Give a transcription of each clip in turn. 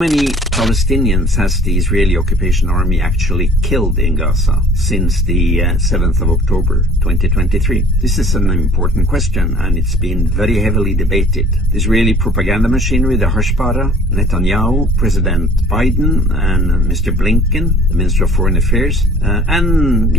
How many Palestinians has the Israeli occupation army actually killed in Gaza since the 7th of October 2023? This is an important question, and it's been very heavily debated. The Israeli propaganda machinery, the Hashpara, Netanyahu, President Biden, and Mr. Blinken, the Minister of Foreign Affairs, and,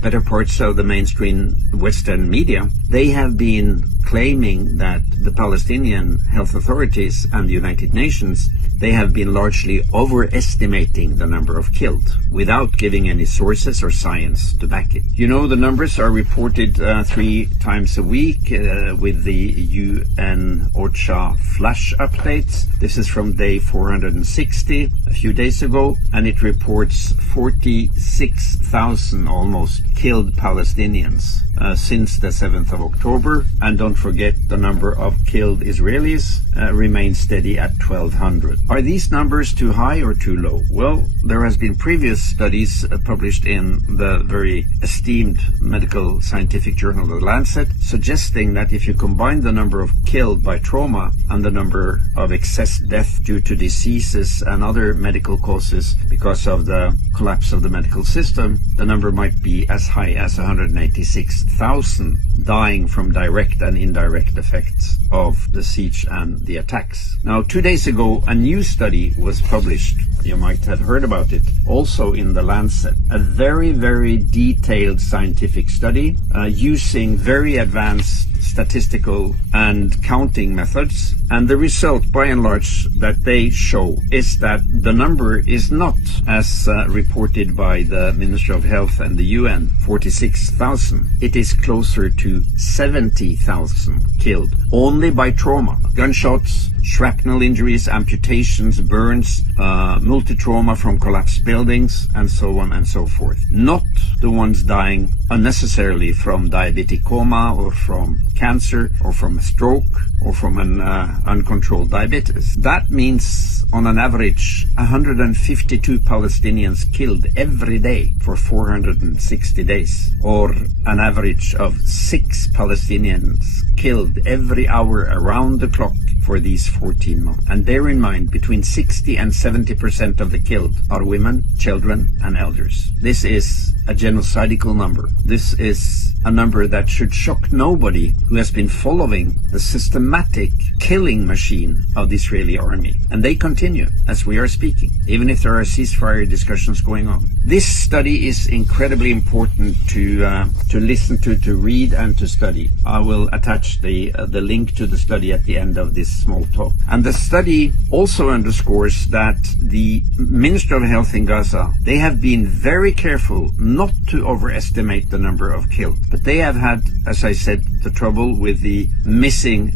better parts of the mainstream Western media, they have been claiming that the Palestinian health authorities and the United Nations, they have been largely overestimating the number of killed without giving any sources or science to back it. The numbers are reported 3 times a week with the UN OCHA flash updates. This is from day 460 a few days ago, and it reports 46,000 almost killed Palestinians since the 7th of October. And don't forget, the number of killed Israelis remains steady at 1,200. Are these numbers too high or too low? Well, there has been previous studies published in the very esteemed medical scientific journal The Lancet, suggesting that if you combine the number of killed by trauma and the number of excess death due to diseases and other medical causes because of the collapse of the medical system, the number might be as high as 186,000 dying from direct and indirect effects of the siege and the attacks. Now, 2 days ago, a new study was published. You might have heard about it, also in The Lancet. A very, very detailed scientific study using very advanced statistical and counting methods. And the result, by and large, that they show is that the number is not, as reported by the Ministry of Health and the UN, 46,000. It is closer to 70,000 killed, only by trauma. Gunshots, shrapnel injuries, amputations, burns, multi-trauma from collapsed buildings, and so on and so forth. Not the ones dying unnecessarily from diabetic coma or from cancer or from a stroke or from an uncontrolled diabetes. That means, on an average, 152 Palestinians killed every day for 460 days, or an average of 6 Palestinians killed every hour around the clock for these 14 months. And bear in mind, between 60 and 70% of the killed are women, children, and elders. This is a genocidal number. This is a number that should shock nobody who has been following the systematic killing machine of the Israeli army. And they continue as we are speaking, even if there are ceasefire discussions going on. This study is incredibly important to listen to read, and to study. I will attach the link to the study at the end of this small talk. And the study also underscores that the Ministry of Health in Gaza, they have been very careful not to overestimate the number of killed. But they have had, as I said, the trouble with the missing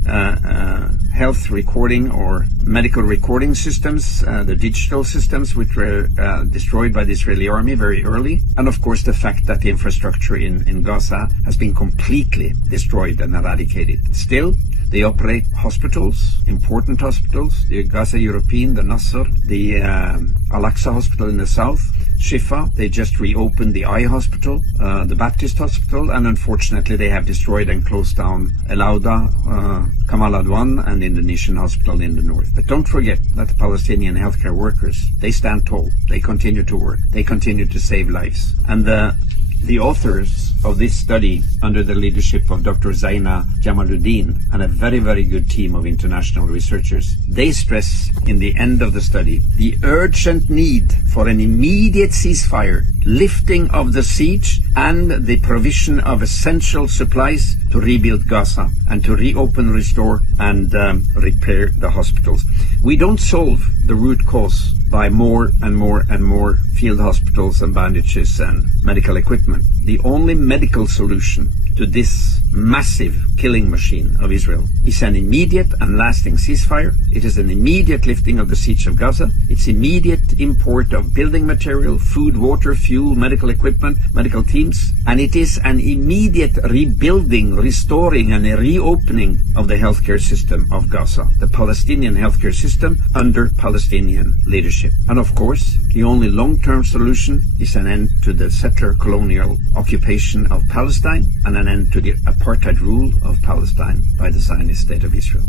health recording or medical recording systems, the digital systems, which were destroyed by the Israeli army very early. And of course, the fact that the infrastructure in Gaza has been completely destroyed and eradicated. Still, they operate hospitals, important hospitals, the Gaza European, the Nasser, the Al-Aqsa Hospital in the south, Shifa. They just reopened the Eye Hospital, the Baptist Hospital, and unfortunately they have destroyed and closed down El Auda, Kamal Adwan, and Indonesian Hospital in the north. But don't forget that the Palestinian healthcare workers, they stand tall. They continue to work. They continue to save lives. And the authors of this study, under the leadership of Dr. Zaina Jamaluddin and a very, very good team of international researchers, they stress in the end of the study the urgent need for an immediate ceasefire, lifting of the siege, and the provision of essential supplies to rebuild Gaza and to reopen, restore, and repair the hospitals. We don't solve the root cause by more and more and more field hospitals and bandages and medical equipment. The only medical solution to this massive killing machine of Israel is an immediate and lasting ceasefire. It is an immediate lifting of the siege of Gaza. It's immediate import of building material, food, water, fuel, medical equipment, medical teams. And it is an immediate rebuilding, restoring, and a reopening of the healthcare system of Gaza, the Palestinian healthcare system under Palestinian leadership. And of course, the only long-term solution is an end to the settler colonial occupation of Palestine and an end to the apartheid rule of Palestine by the Zionist State of Israel.